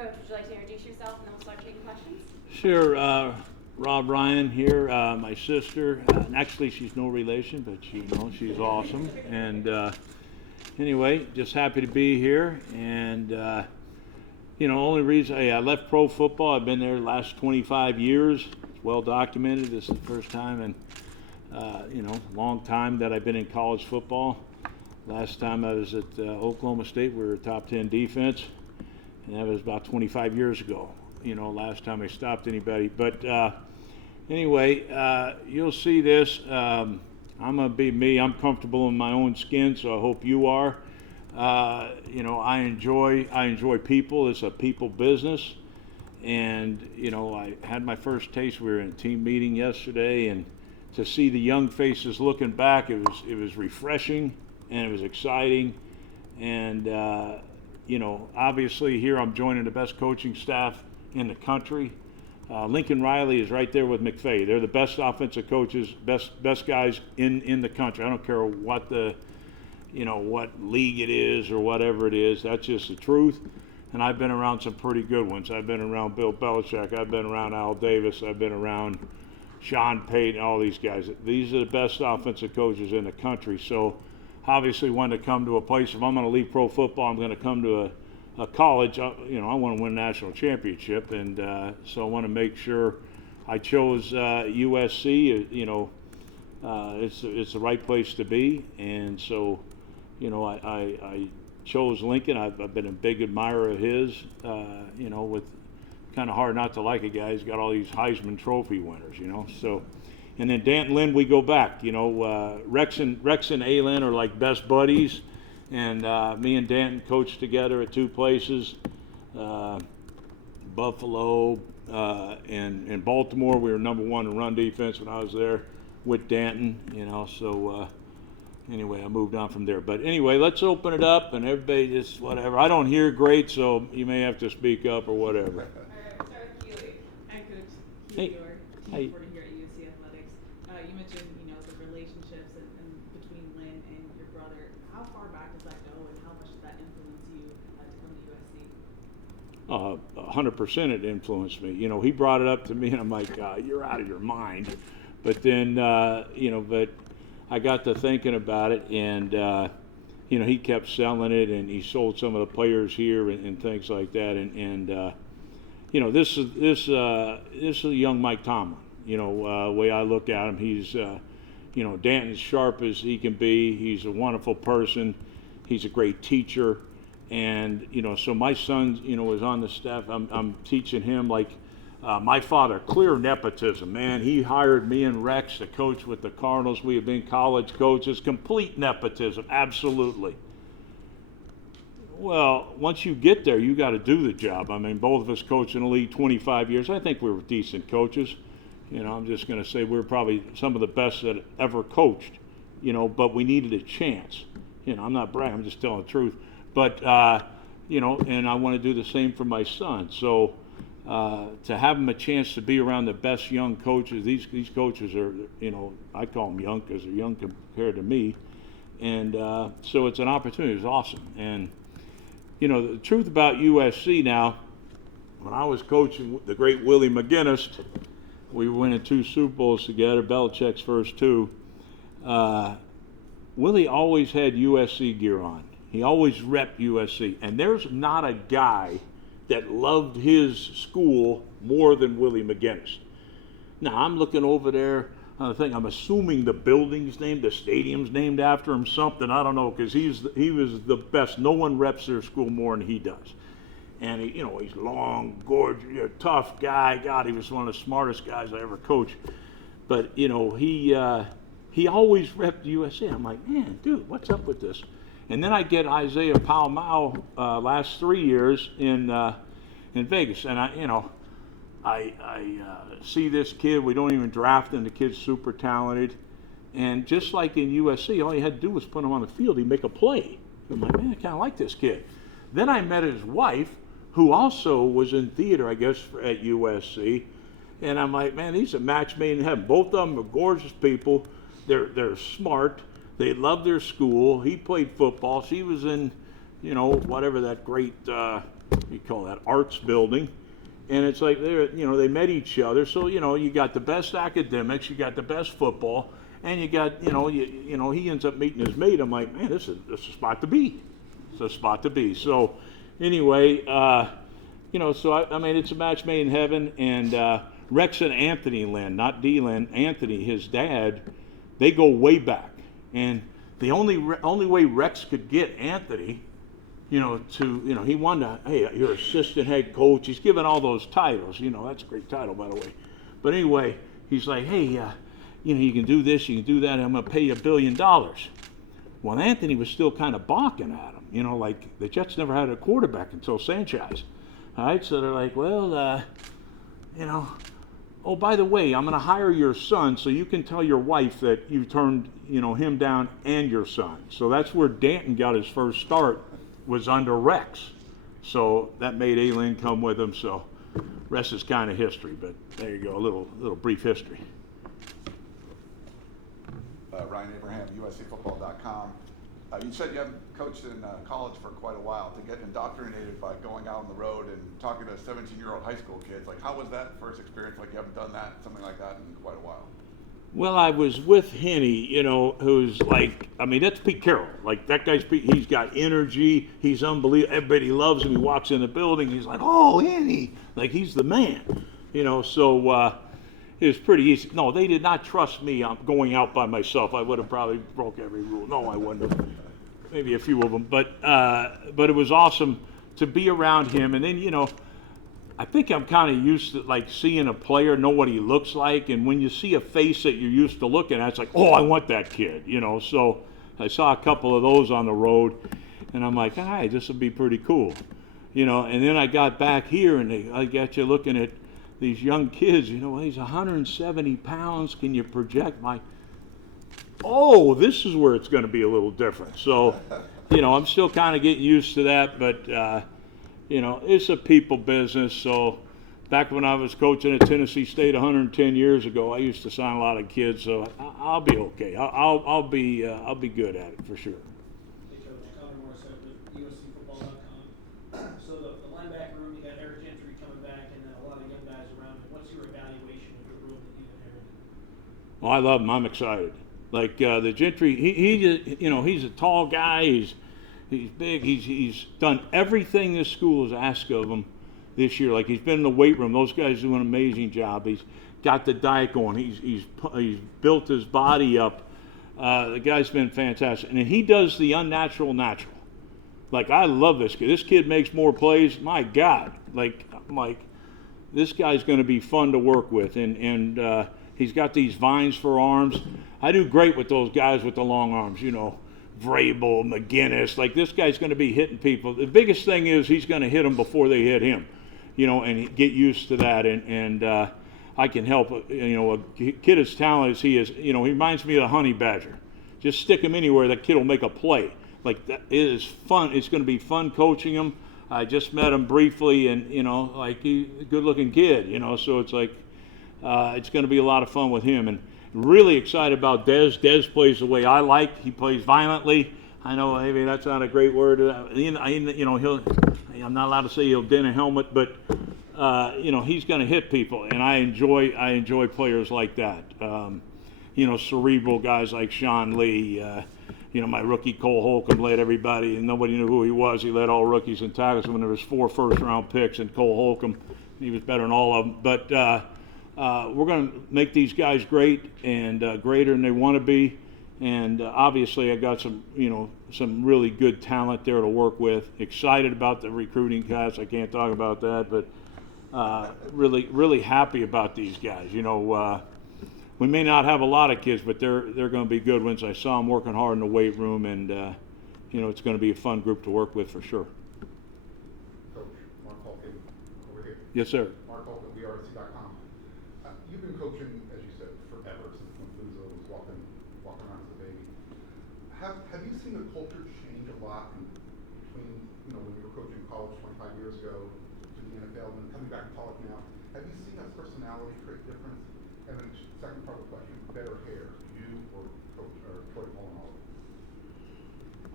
Coach, would you like to introduce yourself and then we'll start taking questions? Sure. Rob Ryan here, my sister. And actually, she's no relation, but she's awesome. And anyway, just happy to be here. And only reason I left pro football, I've been there the last 25 years. It's well documented. This is the first time in long time that I've been in college football. Last time I was at Oklahoma State, we were a top 10 defense, and that was about 25 years ago. Last time I stopped anybody. But anyway, you'll see this. I'm gonna be me. I'm comfortable in my own skin, so I hope you are. I enjoy people. It's a people business, and I had my first taste. We were in a team meeting yesterday, and to see the young faces looking back, it was refreshing and it was exciting. And obviously here I'm joining the best coaching staff in the country. Lincoln Riley is right there with McVay. They're the best offensive coaches, best guys in the country. I don't care what what league it is or whatever it is. That's just the truth. And I've been around some pretty good ones. I've been around Bill Belichick. I've been around Al Davis. I've been around Sean Payton, all these guys. These are the best offensive coaches in the country. So obviously when to come to a place, if I'm going to leave pro football, I'm going to come to a college. I want to win a national championship. And so I want to make sure I chose USC. It's the right place to be. And so, I chose Lincoln. I've been a big admirer of his, with kind of hard not to like a guy. He's got all these Heisman Trophy winners, So, and then Danton Lynn, we go back. Rex and Allen are like best buddies, and me and Danton coached together at two places, Buffalo and Baltimore. We were number one in run defense when I was there with Danton. So. Anyway, I moved on from there. But anyway, let's open it up, and everybody just whatever. I don't hear great, so you may have to speak up or whatever. All right, we'll start with Keely. Hi, Coach. Hey. Keely York, Hey. reporter here at USC Athletics. You mentioned, the relationships and between Lynn and your brother. How far back does that go, and how much did that influence you to come to USC? 100% it influenced me. He brought it up to me, and I'm like, you're out of your mind. But then, but I got to thinking about it, and he kept selling it, and he sold some of the players here and things like that. And this is a young Mike Tomlin. Way I look at him, he's Danton's sharp as he can be. He's a wonderful person. He's a great teacher, and so my son is on the staff. I'm teaching him like. My father, clear nepotism, man. He hired me and Rex to coach with the Cardinals. We have been college coaches. Complete nepotism, absolutely. Well, once you get there, you got to do the job. I mean, both of us coached in the league 25 years. I think we were decent coaches. I'm just going to say we were probably some of the best that ever coached, but we needed a chance. I'm not bragging, I'm just telling the truth. But, and I want to do the same for my son. So, to have them a chance to be around the best young coaches, these coaches are, I call them young because they're young compared to me, and so it's an opportunity. It's awesome. And the truth about USC now, when I was coaching the great Willie McGinnis, we were winning 2 Super Bowls together, Belichick's first 2. Willie always had USC gear on. He always repped USC, and there's not a guy that loved his school more than Willie McGinnis. Now, I'm looking over there on the thing. I'm assuming the building's named, the stadium's named after him, something. I don't know, because he was the best. No one reps their school more than he does. And, he's long, gorgeous, tough guy. God, he was one of the smartest guys I ever coached. But, he always repped USC. I'm like, man, dude, what's up with this? And then I get Isaiah Palmau last 3 years in Vegas, and I see this kid. We don't even draft him. The kid's super talented, and just like in USC, all you had to do was put him on the field. He'd make a play. I'm like, man, I kind of like this kid. Then I met his wife, who also was in theater, I guess, at USC, and I'm like, man, he's a match made in heaven. Both of them are gorgeous people. They're smart. They love their school. He played football. She was in, whatever that great we call that arts building. And it's like they met each other. So you got the best academics, you got the best football, and you got he ends up meeting his mate. I'm like, man, this is a spot to be. It's a spot to be. So anyway, so I mean, it's a match made in heaven. And Rex and Anthony Lynn, not D. Lynn, Anthony, his dad, they go way back. And the only way Rex could get Anthony, he wanted to, hey, you're assistant head coach. He's given all those titles. That's a great title, by the way. But anyway, he's like, hey, you can do this, you can do that, and I'm going to pay you $1 billion. Well, Anthony was still kind of balking at him. Like the Jets never had a quarterback until Sanchez. All right, so they're like, well, oh, by the way, I'm going to hire your son so you can tell your wife that you turned, him down and your son. So that's where Danton got his first start, was under Rex. So that made A-Lin come with him. So rest is kind of history, but there you go, a little brief history. Ryan Abraham, USCFootball.com. You said you haven't coached in college for quite a while. To get indoctrinated by going out on the road and talking to 17-year-old high school kids, like how was that first experience? Like you haven't done that, something like that in quite a while. Well, I was with Henny, who's like, I mean, that's Pete Carroll. Like that guy's he's got energy. He's unbelievable. Everybody loves him. He walks in the building. He's like, oh, Henny. Like he's the man, so it was pretty easy. No, they did not trust me on going out by myself. I would have probably broke every rule. No, I wouldn't have. Maybe a few of them. But it was awesome to be around him. And then, I think I'm kind of used to like seeing a player, know what he looks like, and when you see a face that you're used to looking at, it's like, oh, I want that kid, So I saw a couple of those on the road, and I'm like, all right, this will be pretty cool, And then I got back here, and I got you looking at these young kids, he's 170 pounds. Can you project this is where it's going to be a little different. So, I'm still kind of getting used to that, but it's a people business. So back when I was coaching at Tennessee State 110 years ago, I used to sign a lot of kids. So I'll be okay. I'll be good at it for sure. Hey, Coach, Connor Morissette with USCFootball.com. So the linebacker room, you got Eric Gentry coming back and a lot of young guys around him. What's your evaluation of the room that you've inherited? Well, I love him. I'm excited. Like the Gentry, he's a tall guy. He's big. He's done everything this school has asked of him this year. Like he's been in the weight room. Those guys do an amazing job. He's got the diet going. He's built his body up. The guy's been fantastic, and he does the unnatural natural. Like I love this kid. This kid makes more plays. My God, I'm like, this guy's going to be fun to work with, and he's got these vines for arms. I do great with those guys with the long arms, Vrabel, McGinnis. Like this guy's going to be hitting people. The biggest thing is he's going to hit them before they hit him, and get used to that. And I can help, a kid as talented as he is, he reminds me of the honey badger. Just stick him anywhere, that kid will make a play. Like that, it is fun. It's going to be fun coaching him. I just met him briefly, and he's a good-looking kid. So it's like it's going to be a lot of fun with him, and really excited about Dez. Dez plays the way I like. He plays violently. I know maybe that's not a great word. I'm not allowed to say he'll dent a helmet, but he's going to hit people, and I enjoy players like that. Cerebral guys like Sean Lee. My rookie Cole Holcomb led everybody, and nobody knew who he was. He led all rookies in tackles when there was 4 first-round picks, and Cole Holcomb, he was better than all of them. But we're going to make these guys great and greater than they want to be. And obviously, I got some really good talent there to work with. Excited about the recruiting class. I can't talk about that, but really happy about these guys. We may not have a lot of kids, but they're going to be good ones. I saw them working hard in the weight room, and it's going to be a fun group to work with for sure. Coach, Mark Holkin, over here. Yes, sir. Mark Holkin, VRC.com. You've been coaching, as you said, forever, since when Buzo was walking around as a baby. Have you seen the culture change a lot between when you were coaching college 25 years ago to the NFL and coming back to college now? Have you seen a personality trait difference? And then second part of the question, better hair, you or Coach or Troy Polamalu?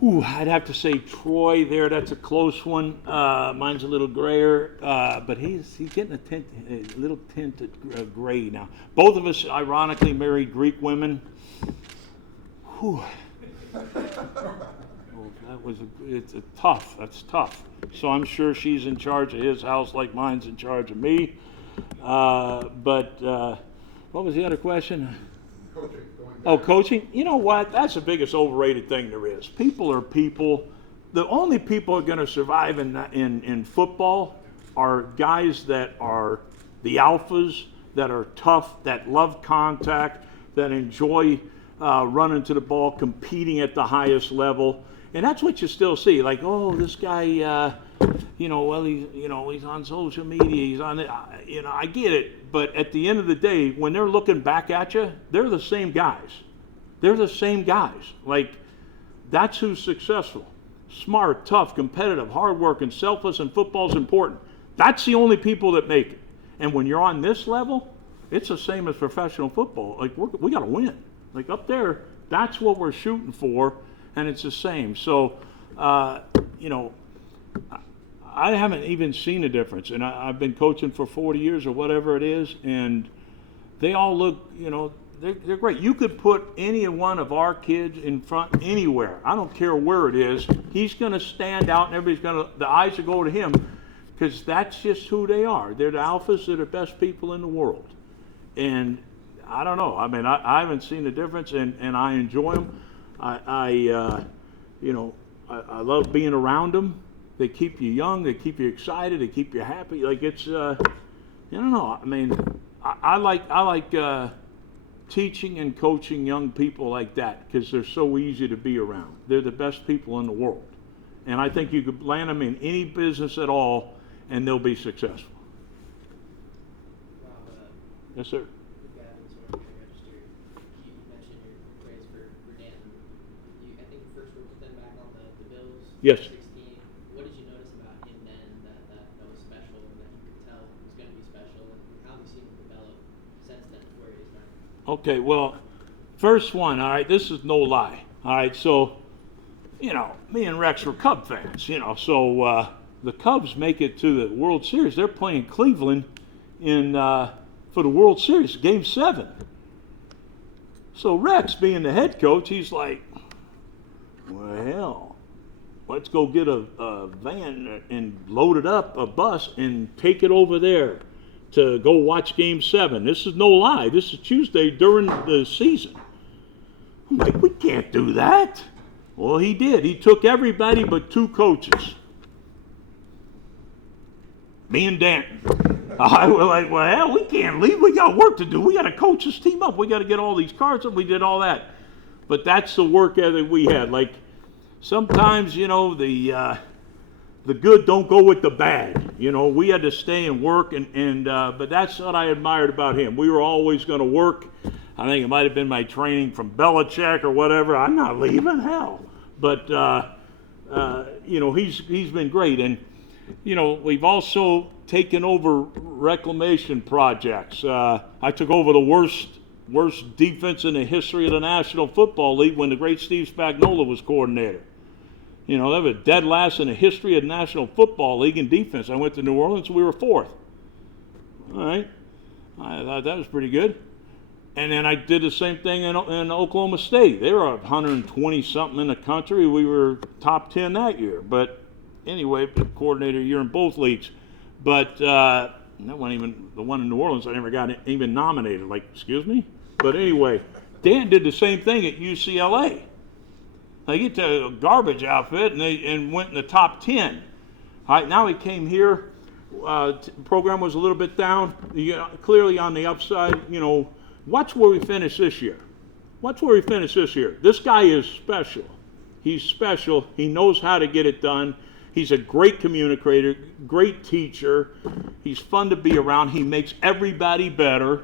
I'd have to say Troy there. That's a close one. Mine's a little grayer, but he's getting a little tinted gray now. Both of us, ironically, married Greek women. Whew. It's tough. That's tough. So I'm sure she's in charge of his house like mine's in charge of me. But what was the other question? Coaching. Coaching? You know what? That's the biggest overrated thing there is. People are people. The only people who are going to survive in football are guys that are the alphas, that are tough, that love contact, that enjoy running to the ball, competing at the highest level. And that's what you still see. Like, oh, this guy, he's on social media. He's on it. I get it. But at the end of the day, when they're looking back at you, they're the same guys. They're the same guys. Like, that's who's successful. Smart, tough, competitive, hardworking, selfless, and football's important. That's the only people that make it. And when you're on this level, it's the same as professional football. Like, we got to win. Like, up there, that's what we're shooting for, and it's the same. So, I haven't even seen a difference, and I've been coaching for 40 years or whatever it is, and they all look, they're great. You could put any one of our kids in front anywhere. I don't care where it is. He's going to stand out, and the eyes will go to him, because that's just who they are. They're the alphas. They're the best people in the world, and I don't know. I mean, I haven't seen the difference, and I enjoy them. I love being around them. They keep you young. They keep you excited. They keep you happy. Like, it's, I don't know. I mean, I like teaching and coaching young people like that because they're so easy to be around. They're the best people in the world. And I think you could land them in any business at all, and they'll be successful. Rob, Yes, sir. we've got this one here registered. You mentioned your praise for Danton. I think you first worked with them back on the Bills. Yes. 16. What did you notice about him then that was special and that you could tell was going to be special? And how have you seen him develop since then to where he is now? Okay, well, first one, all right, this is no lie. All right, so, me and Rex were Cub fans, so the Cubs make it to the World Series. They're playing Cleveland for the World Series, Game 7. So Rex, being the head coach, he's like, well, let's go get a van and load it up, a bus, and take it over there to go watch Game 7. This is no lie. This is Tuesday during the season. I'm like, we can't do that. Well, he did. He took everybody but 2 coaches. Me and Danton. I was like, well, hell, we can't leave. We got work to do. We got to coach this team up. We got to get all these cards up. We did all that. But that's the work ethic we had. Like, sometimes, the good don't go with the bad. We had to stay and work, but that's what I admired about him. We were always going to work. I think it might have been my training from Belichick or whatever. I'm not leaving, hell. But, he's been great. And, we've also taken over reclamation projects. I took over the worst defense in the history of the National Football League when the great Steve Spagnuolo was coordinator. They were dead last in the history of the National Football League in defense. I went to New Orleans, we were 4th. All right. I thought that was pretty good. And then I did the same thing in Oklahoma State. They were 120-something in the country. We were top 10 that year. But anyway, coordinator year in both leagues. But that wasn't even the one in New Orleans. I never got even nominated. Like, excuse me? But anyway, Dan did the same thing at UCLA. They get to a garbage outfit and went in the top 10. All right, now he came here. Program was a little bit down. Clearly on the upside, watch where we finish this year. Watch where we finish this year. This guy is special. He's special. He knows how to get it done. He's a great communicator, great teacher. He's fun to be around. He makes everybody better,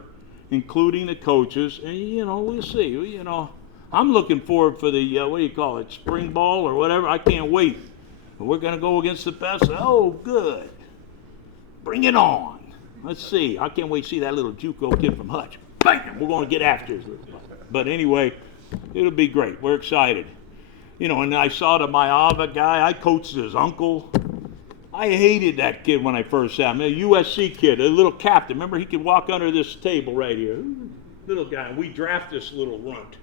including the coaches. And, we'll see. I'm looking forward for the, spring ball or whatever. I can't wait. We're going to go against the best. Oh, good. Bring it on. Let's see. I can't wait to see that little JUCO kid from Hutch. Bam! We're going to get after his little butt. But anyway, it'll be great. We're excited. You know, and I saw the Mayava guy. I coached his uncle. I hated that kid when I first saw him. A USC kid, a little captain. Remember, he could walk under this table right here. Little guy. We draft this little runt.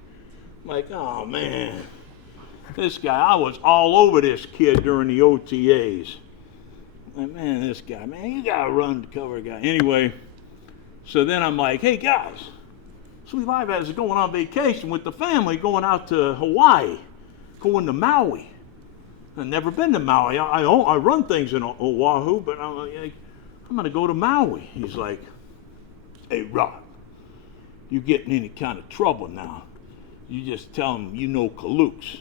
I'm like, oh, man. This guy, I was all over this kid during the OTAs. Like, man, this guy, man, you got to run to cover a guy. Anyway, so then I'm like, hey, guys, Sweet Live is going on vacation with the family, going out to Hawaii, going to Maui. I've never been to Maui. I run things in Oahu, but I'm like, I'm going to go to Maui. He's like, hey, Rob, you get in any kind of trouble now, you just tell him you know Kalooks.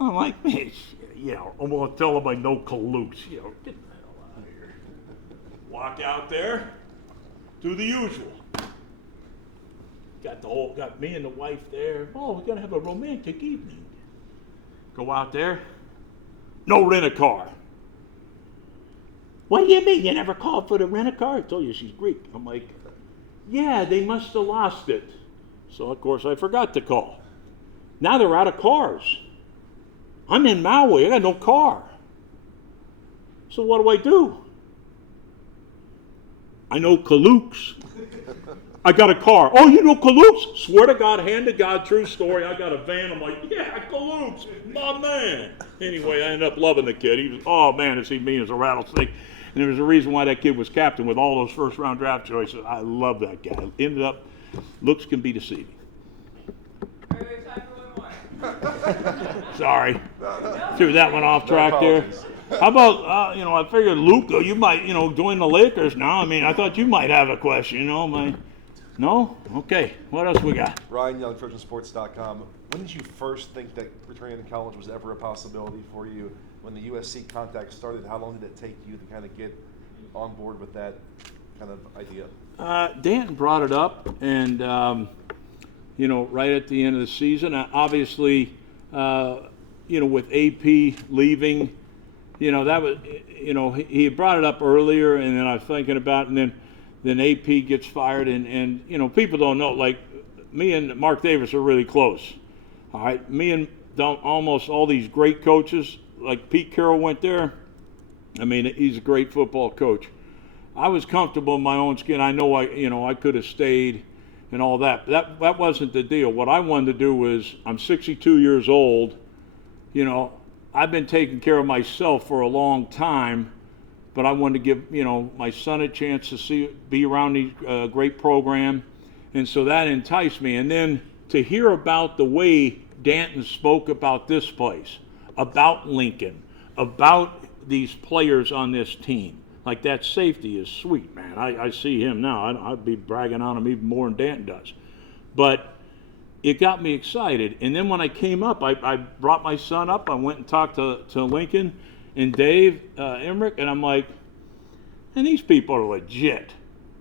I'm like, man, yeah, I'm going to tell him I know Kalooks. You know, get the hell out of here. Walk out there, do the usual. Got me and the wife there. Oh, we're going to have a romantic evening. Go out there. No rent-a-car. What do you mean? You never called for the rent-a-car? I told you she's Greek. I'm like, yeah, they must have lost it. So, of course, I forgot to call. Now they're out of cars. I'm in Maui. I got no car. So what do? I know Kalooks. I got a car. Oh, you know Kalooks? Swear to God, hand to God, true story. I got a van. I'm like, yeah, Kalooks, my man. Anyway, I ended up loving the kid. He was, oh man, is he mean as a rattlesnake. And there was a reason why that kid was captain with all those first round draft choices. I love that guy. Ended up, looks can be deceiving. All right, we have time for one more. Sorry. Threw that one off track there. How about, I figured Luka, you might, join the Lakers now. I mean, I thought you might have a question, No? Okay. What else we got? Ryan Young, Trojansports.com. When did you first think that returning to college was ever a possibility for you? When the USC contact started, how long did it take you to kind of get on board with that kind of idea? Danton brought it up, and, right at the end of the season, obviously, with AP leaving, that was, he had brought it up earlier, and then I was thinking about it, and then AP gets fired, and people don't know, like, me and Mark Davis are really close. All right, me and almost all these great coaches, like Pete Carroll went there. I mean, he's a great football coach. I was comfortable in my own skin. I know I could have stayed and all that. But that wasn't the deal. What I wanted to do was, I'm 62 years old. I've been taking care of myself for a long time, but I wanted to give my son a chance to be around the great program, and so that enticed me. And then to hear about the way Danton spoke about this place, about Lincoln, about these players on this team, like that safety is sweet, man. I see him now. I'd be bragging on him even more than Danton does, but it got me excited. And then when I came up, I brought my son up. I went and talked to Lincoln and Dave Emmerich, and I'm like, and these people are legit.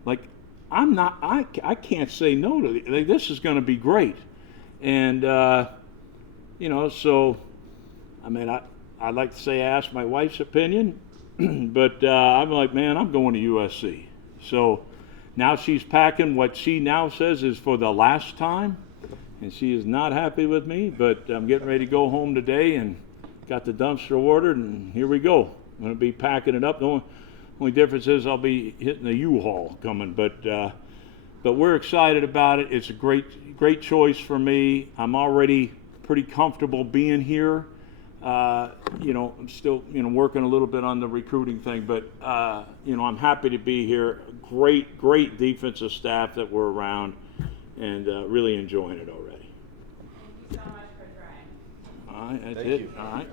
Like, I can't say no to these. Like, this is going to be great. And, so, I mean, I'd like to say I asked my wife's opinion, but I'm like, man, I'm going to USC. So now she's packing what she now says is for the last time, and she is not happy with me, but I'm getting ready to go home today and got the dumpster ordered, and here we go. I'm going to be packing it up. The only difference is I'll be hitting the U-Haul coming, but we're excited about it. It's a great choice for me. I'm already pretty comfortable being here. I'm still, working a little bit on the recruiting thing, but, I'm happy to be here. Great defensive staff that we're around, and really enjoying it already. Thank you so much for trying. All right, that's Thank it. you. All right.